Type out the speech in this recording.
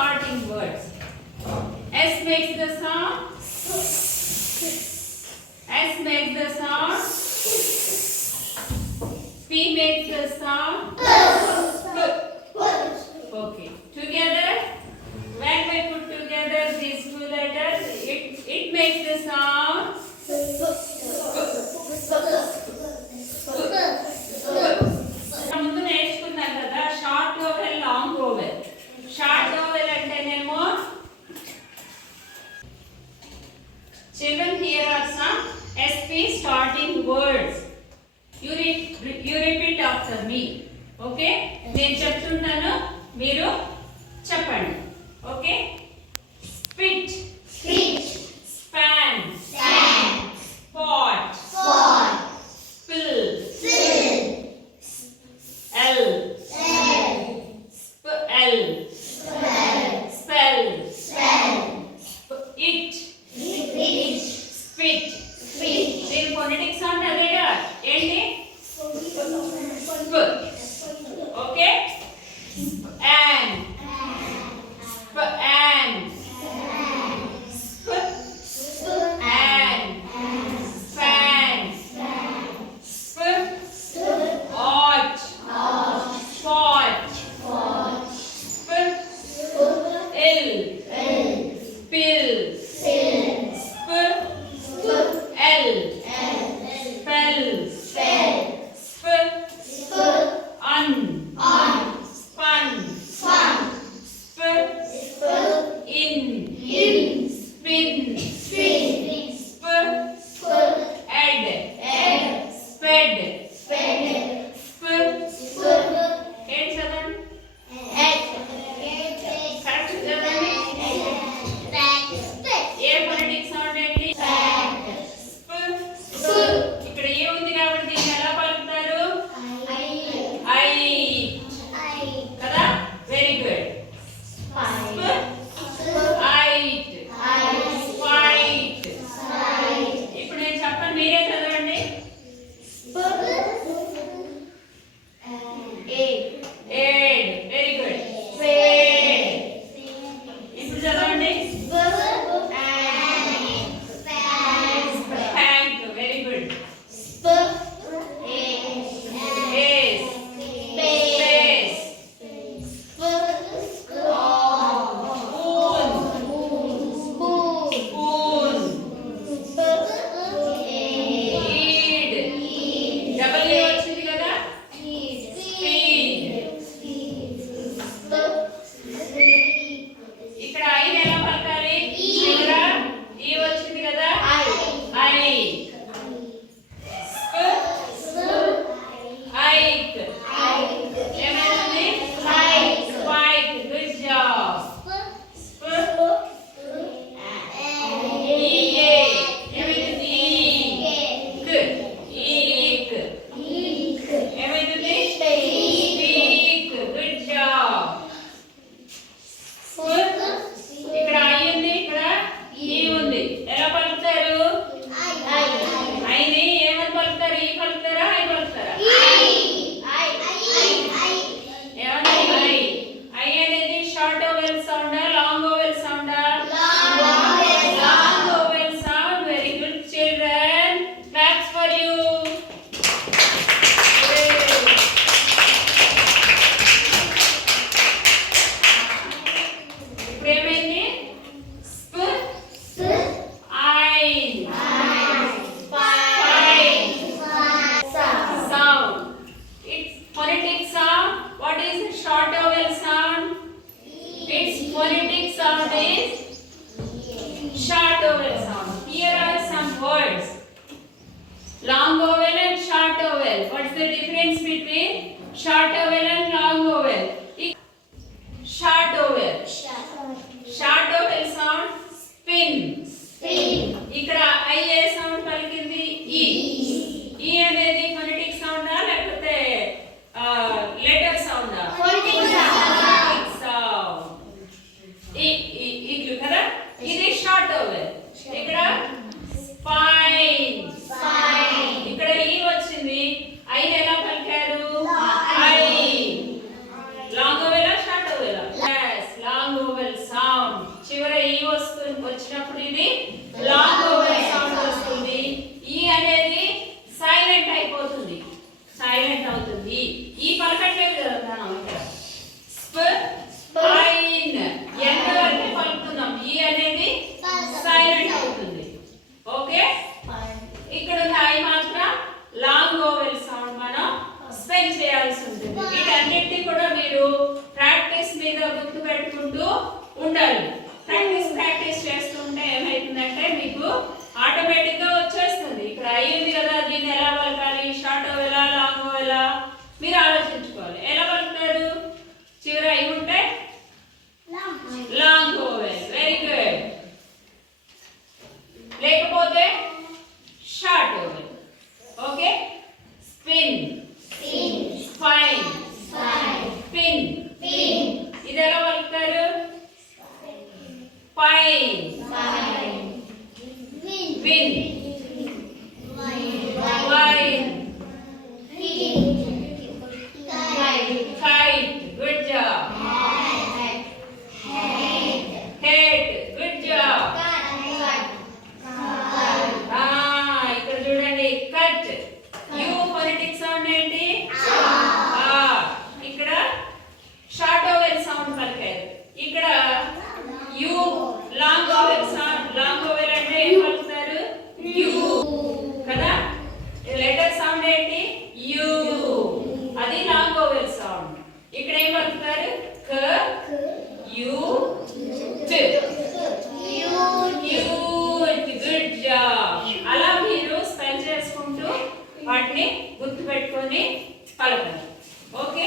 starting words. S makes the sound. S makes the sound. P makes the sound. Okay. Together, when we put together these two letters, it makes the sound. ముందు నేర్చుకున్నాం కదా short vowel long vowel. Short vowel అంటేనేమో children, here are some SP starting words. You repeat after me. Okay? నేను చెప్తుంటాను, మీరు చెప్పండి. Okay? Spit, span, spot, spill, L, spell, it, spit. దీని phonetic sound అదేగా ఏంటి? Okay? and long vowel and short vowel. What's the difference between short vowel and long vowel? Short vowel. Short vowel sound spin. ఇక్కడ I ఏ sound పలికింది E. E అనేది phonetic సౌండా లేకపోతే letter సౌండా? Phonetic sound. ఇట్లు కదా. ఇది షార్ట్ వవెల్. ఇక్కడ స్పైన్. ఇక్కడ E వచ్చింది. I ఎలా పలికారు? I. వచ్చినప్పుడు ఇది లాంగ్ ఓవెల్ సౌండ్ వస్తుంది. ఈ అనేది సైలెంట్ అయిపోతుంది, సైలెంట్ అవుతుంది. ఈ పలకట్లేదు కదా మనం ఇక్కడ. స్పైన్ ఎంత వరకు పలుకుతున్నాం, ఈ అనేది సైలెంట్ అవుతుంది. ఓకే, ఇక్కడ ఉన్న ఐ మాత్రం లాంగ్ ఓవెల్ సౌండ్ మనం స్పెల్ చేయాల్సి ఉంటుంది. వీటన్నిటిని కూడా మీరు ప్రాక్టీస్ మీద గుర్తు పెట్టుకుంటూ ఉండాలి. ప్రాక్టీస్ చేస్తుంటే ఏమైతుందంటే మీకు ఆటోమేటిక్ గా వచ్చేస్తుంది. ఇక్కడ ఐ ఉంది కదా, దీన్ని ఎలా పలకాలి, షార్ట్ ఓవెలా లాంగ్ ఓవెలా మీరు ఆలోచించుకోవాలి. ఎలా పలుకుతారు? చివర ఐ ఉంటే లాంగ్ ఓవెల్, వెరీ గుడ్. లేకపోతే short oval. Okay, spin, spine, pin. ఇది ఎలా పలుకుతారు? Pine, win, wine, kite, good job. Head, good job. ఇక్కడ చూడండి, కట్. యు ఫోనెటిక్ సౌండ్ ఏంటి? ఇక్కడ షార్ట్ ఓవెల్ సౌండ్ పలికారు. ఇక్కడ U long vowel sound. Long vowel అంటే ఏం పలుకుతారు? యు కదా. లెటర్ సౌండ్ ఏంటి? యు, అది లాంగ్ ఓవెల్ సౌండ్. ఇక్కడ ఏం పలుకుతారు? క, యు, ట్. Good job. అలా మీరు స్పెల్ చేసుకుంటూ వాటిని గుర్తుపెట్టుకొని పలకండి. ఓకే.